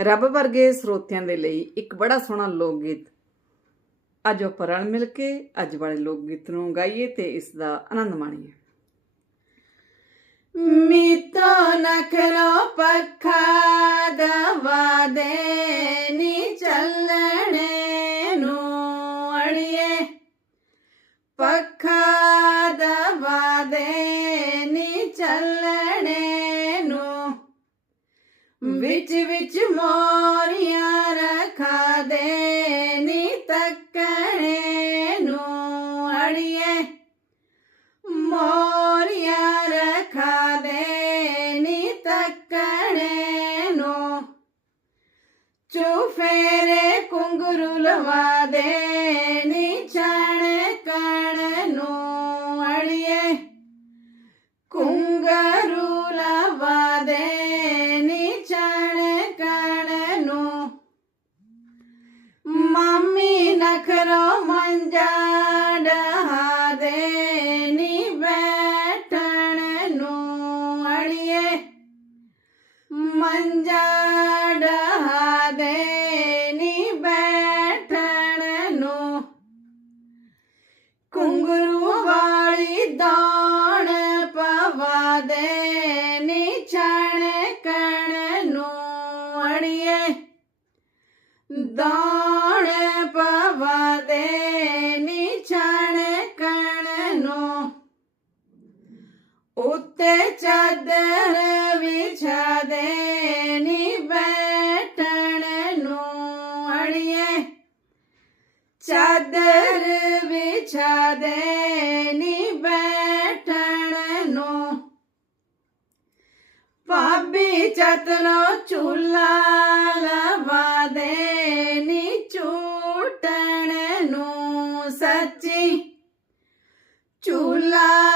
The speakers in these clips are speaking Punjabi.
ਰੱਬ ਵਰਗੇ ਸਰੋਤਿਆਂ ਦੇ ਲਈ ਇੱਕ ਬੜਾ ਸੋਹਣਾ ਲੋਕ ਗੀਤ ਅੱਜ ਆਪਾਂ ਰਲ ਮਿਲ ਕੇ ਅੱਜ ਵਾਲੇ ਲੋਕ ਗੀਤ ਨੂੰ ਗਾਈਏ ਤੇ ਇਸ ਦਾ ਆਨੰਦ ਮਾਣੀਏ। ਮਿੱਤੋ ਨਖਰੋ ਪੱਖਾ, ਦਵਾ ਦੇ ਨੀ ਚੱਲਣੇ। ਵਿੱਚ ਵਿੱਚ ਮੋਰੀਆਂ ਰਖਾ ਦੇ, ਨੀ ਤੱਕਣੇ ਨੂੰ ਅੜੀਏ। ਮੋਰੀਆਂ ਰਖਾ ਦੇ, ਨੀ ਤੱਕਣੇ ਨੂੰ। ਚੁਫੇਰੇ ਕੁੰਗਰੂ ਲਵਾ ਦੇ ਮੰਜਾ ਡਹਾ ਦੇ ਨੀ ਬੈਠਣ ਨੂੰ ਅੜੀਏ। ਮੰਜਾ ਡਹਾ ਦੇ ਨੀ ਬੈਠਣ ਨੂੰ। ਕੁੰਗਰੂ ਵਾਲੀ ਦੌੜ ਪਵਾ ਦੇ ਨੀ ਛਣ ਉੱਤੇ ਚਾਦਰ ਵਿਛਾ ਦੇ ਨੀ ਬੈਠਣ ਨੂੰ ਅੜੀਏ। ਚਾਦਰ ਵਿਛਾ ਦੇ ਨੀ ਬੈਠਣ ਨੂੰ। ਭਾਬੀ ਚਤਰੋ ਚੂਲਾ ਲਵਾ ਦੇ ਨੀ ਝੂਟਣ ਨੂੰ ਸੱਚੀ। ਚੂਲਾ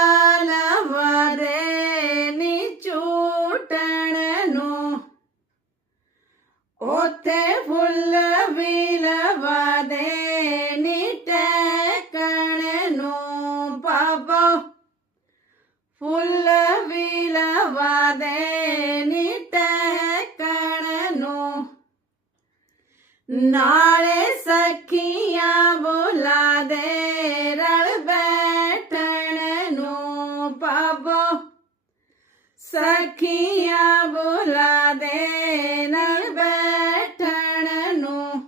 ਸਖੀਆਂ ਬੁਲਾ ਦੇ ਨਲ ਬੈਠਣ ਨੂੰ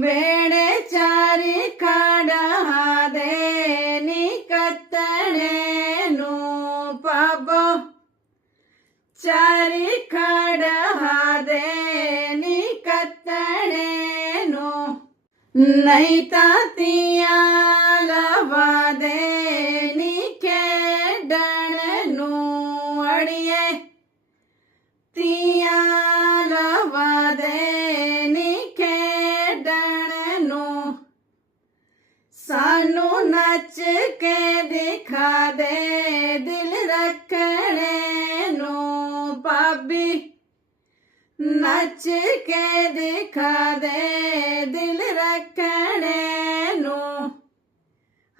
ਬੇੜੇ ਚਾਰੀ ਖੜਾ ਦੇ ਨੀ ਕੱਤਣੇ ਨੂੰ ਪਾਪੋ ਚਾਰੀ ਖੜਾ ਨੂੰ ਤੀਆਂ ਲਵਾ ਦੇ ਨੀ ਖੇਡਣ ਨੂੰ। ਸਾਨੂੰ ਨੱਚ ਕੇ ਦਿਖਾ ਦੇ ਦਿਲ ਰੱਖਣੇ ਨੂੰ, ਭਾਬੀ। ਨੱਚ ਕੇ ਦਿਖਾ ਦੇ ਦਿਲ ਰੱਖਣੇ ਨੂੰ।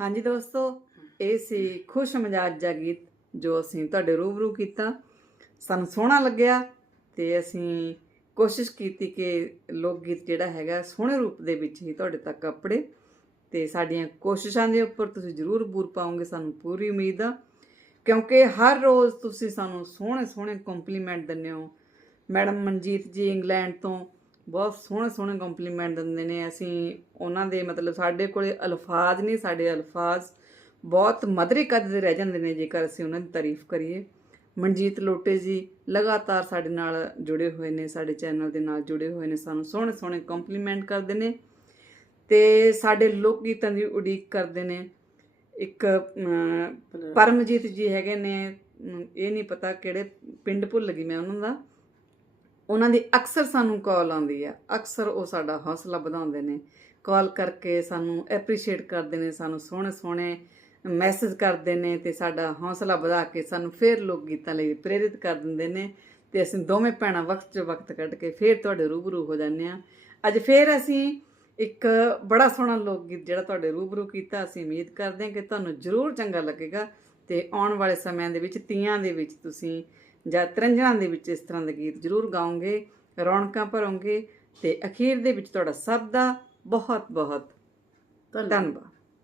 ਹਾਂਜੀ ਦੋਸਤੋ, ਇਹ ਸੀ ਖੁਸ਼ ਮਜਾਜਾ ਗੀਤ। ਜੋ ਅਸੀਂ ਤੁਹਾਡੇ ਰੂਬਰੂ ਕੀਤਾ, ਸਾਨੂੰ ਸੋਹਣਾ ਲੱਗਿਆ ਤੇ ਅਸੀਂ ਕੋਸ਼ਿਸ਼ ਕੀਤੀ ਕਿ ਲੋਕ ਗੀਤ ਜਿਹੜਾ ਹੈਗਾ ਸੋਹਣੇ ਰੂਪ ਦੇ ਵਿੱਚ ਹੀ ਤੁਹਾਡੇ ਤੱਕ ਕੱਪੜੇ ਤੇ ਸਾਡੀਆਂ ਕੋਸ਼ਿਸ਼ਾਂ ਦੇ ਉੱਪਰ ਤੁਸੀਂ ਜ਼ਰੂਰ ਬੂਰ ਪਾਓਗੇ, ਸਾਨੂੰ ਪੂਰੀ ਉਮੀਦ ਆ। ਕਿਉਂਕਿ ਹਰ ਰੋਜ਼ ਤੁਸੀਂ ਸਾਨੂੰ ਸੋਹਣੇ ਸੋਹਣੇ ਕੰਪਲੀਮੈਂਟ ਦਿੰਦੇ ਹੋ। ਮੈਡਮ ਮਨਜੀਤ ਜੀ ਇੰਗਲੈਂਡ ਤੋਂ ਬਹੁਤ ਸੋਹਣੇ ਸੋਹਣੇ ਕੰਪਲੀਮੈਂਟ ਦਿੰਦੇ ਨੇ। ਅਸੀਂ ਉਹਨਾਂ ਦੇ ਮਤਲਬ ਸਾਡੇ ਕੋਲੇ ਅਲਫਾਜ਼ ਨਹੀਂ ਸਾਡੇ ਅਲਫਾਜ਼ ਬਹੁਤ ਮਧੁਰੇ ਕਦ ਦੇ ਰਹਿ ਜਾਂਦੇ ਨੇ ਜੇਕਰ ਅਸੀਂ ਉਹਨਾਂ ਦੀ ਤਾਰੀਫ ਕਰੀਏ। ਮਨਜੀਤ ਲੋਟੇ ਜੀ ਲਗਾਤਾਰ ਸਾਡੇ ਨਾਲ ਜੁੜੇ ਹੋਏ ਨੇ, ਸਾਡੇ ਚੈਨਲ ਦੇ ਨਾਲ ਜੁੜੇ ਹੋਏ ਨੇ, ਸਾਨੂੰ ਸੋਹਣੇ ਸੋਹਣੇ ਕੰਪਲੀਮੈਂਟ ਕਰਦੇ ਨੇ ਤੇ ਸਾਡੇ ਲੋਕ ਗੀਤਾਂ ਦੀ ਉਡੀਕ ਕਰਦੇ ਨੇ। ਇੱਕ ਪਰਮਜੀਤ ਜੀ ਹੈਗੇ ਨੇ ਇਹ ਨਹੀਂ ਪਤਾ ਕਿਹੜੇ ਪਿੰਡ ਭੁੱਲ ਗਈ ਮੈਂ ਉਹਨਾਂ ਦਾ। ਉਹਨਾਂ ਦੀ ਅਕਸਰ ਸਾਨੂੰ ਕਾਲ ਆਉਂਦੀ ਆ, ਅਕਸਰ ਉਹ ਸਾਡਾ ਹੌਸਲਾ ਵਧਾਉਂਦੇ ਨੇ। ਕਾਲ ਕਰਕੇ ਸਾਨੂੰ ਐਪਰੀਸ਼ੀਏਟ ਕਰਦੇ ਨੇ, ਸਾਨੂੰ ਸੋਹਣੇ ਸੋਹਣੇ ਮੈਸੇਜ ਕਰਦੇ ਨੇ ਤੇ ਸਾਡਾ ਹੌਸਲਾ ਵਧਾ ਕੇ ਸਾਨੂੰ ਫੇਰ ਲੋਕ ਗੀਤਾਂ ਲਈ ਪ੍ਰੇਰਿਤ ਕਰ ਦਿੰਦੇ ਨੇ ਤੇ ਅਸੀਂ ਦੋਵੇਂ ਭੈਣਾਂ ਵਕਤ 'ਚ ਵਕਤ ਕੱਢ ਕੇ ਫੇਰ ਤੁਹਾਡੇ ਰੂਬਰੂ ਹੋ ਜਾਂਦੇ ਆ ਅੱਜ ਫੇਰ ਅਸੀਂ ਇੱਕ ਬੜਾ ਸੋਹਣਾ ਲੋਕ ਗੀਤ ਜਿਹੜਾ ਤੁਹਾਡੇ ਰੂਬਰੂ ਕੀਤਾ, ਅਸੀਂ ਉਮੀਦ ਕਰਦੇ ਹਾਂ ਕਿ ਤੁਹਾਨੂੰ ਜ਼ਰੂਰ ਚੰਗਾ ਲੱਗੇਗਾ ਤੇ ਆਉਣ ਵਾਲੇ ਸਮਿਆਂ ਦੇ ਵਿੱਚ, ਤੀਆਂ ਦੇ ਵਿੱਚ ਤੁਸੀਂ ਜਾਂ ਤਰੰਜਣਾਂ ਦੇ ਵਿੱਚ ਇਸ ਤਰ੍ਹਾਂ ਦੇ ਗੀਤ ਜ਼ਰੂਰ ਗਾਓਗੇ, ਰੌਣਕਾਂ ਭਰੋਗੇ ਤੇ ਅਖੀਰ ਦੇ ਵਿੱਚ ਤੁਹਾਡਾ ਸਭ ਦਾ ਬਹੁਤ ਬਹੁਤ ਧੰਨਵਾਦ।